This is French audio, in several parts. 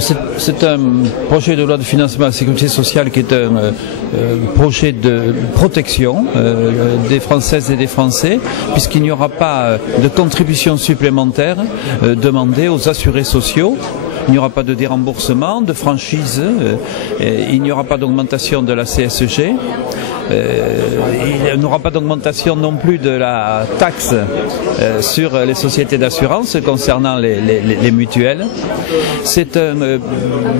C'est un projet de loi de financement de la sécurité sociale qui est un projet de protection des Françaises et des Français, puisqu'il n'y aura pas de contribution supplémentaire demandée aux assurés sociaux. Il n'y aura pas de déremboursement, de franchise, il n'y aura pas d'augmentation de la CSG. Il n'y aura pas d'augmentation non plus de la taxe sur les sociétés d'assurance concernant les mutuelles. C'est un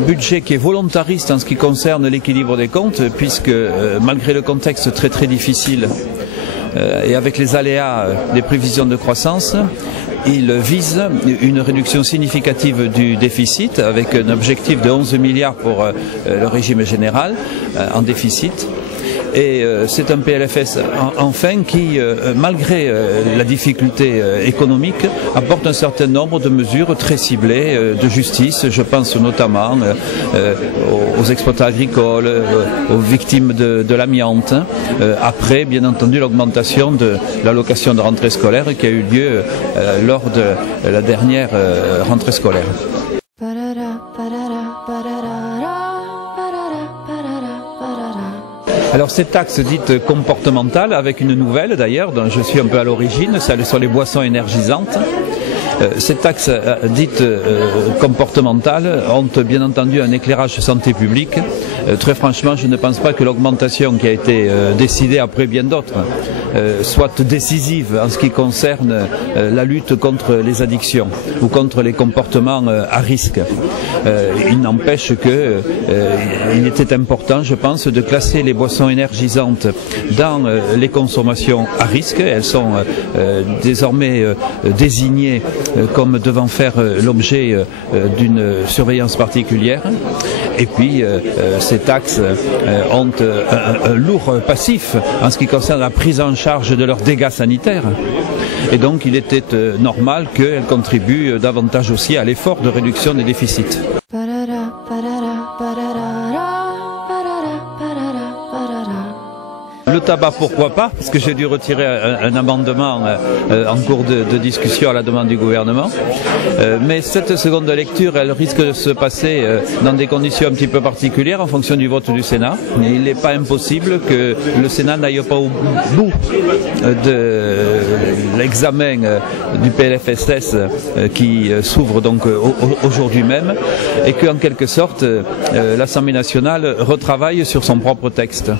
budget qui est volontariste en ce qui concerne l'équilibre des comptes, puisque malgré le contexte très difficile et avec les aléas des prévisions de croissance, il vise une réduction significative du déficit avec un objectif de 11 milliards pour le régime général en déficit. Et c'est un PLFS enfin qui, malgré la difficulté économique, apporte un certain nombre de mesures très ciblées de justice. Je pense notamment aux exploitants agricoles, aux victimes de l'amiante. Après, bien entendu, l'augmentation de l'allocation de rentrée scolaire qui a eu lieu lors de la dernière rentrée scolaire. Alors cette taxe dite comportementale, avec une nouvelle d'ailleurs, dont je suis un peu à l'origine, celle sur les boissons énergisantes. Ces taxes dites comportementales ont bien entendu un éclairage santé publique. Très franchement, je ne pense pas que l'augmentation qui a été décidée après bien d'autres soit décisive en ce qui concerne la lutte contre les addictions ou contre les comportements à risque. Il n'empêche qu'il était important, je pense, de classer les boissons énergisantes dans les consommations à risque. Elles sont désormais désignées comme devant faire l'objet d'une surveillance particulière. Et puis, ces taxes ont un lourd passif en ce qui concerne la prise en charge de leurs dégâts sanitaires. Et donc, il était normal qu'elles contribuent davantage aussi à l'effort de réduction des déficits. Le tabac, pourquoi pas, parce que j'ai dû retirer un amendement en cours de discussion à la demande du gouvernement. Mais cette seconde lecture, elle risque de se passer dans des conditions un petit peu particulières en fonction du vote du Sénat. Et il n'est pas impossible que le Sénat n'aille pas au bout de l'examen du PLFSS qui s'ouvre donc aujourd'hui même, et qu'en quelque sorte l'Assemblée nationale retravaille sur son propre texte.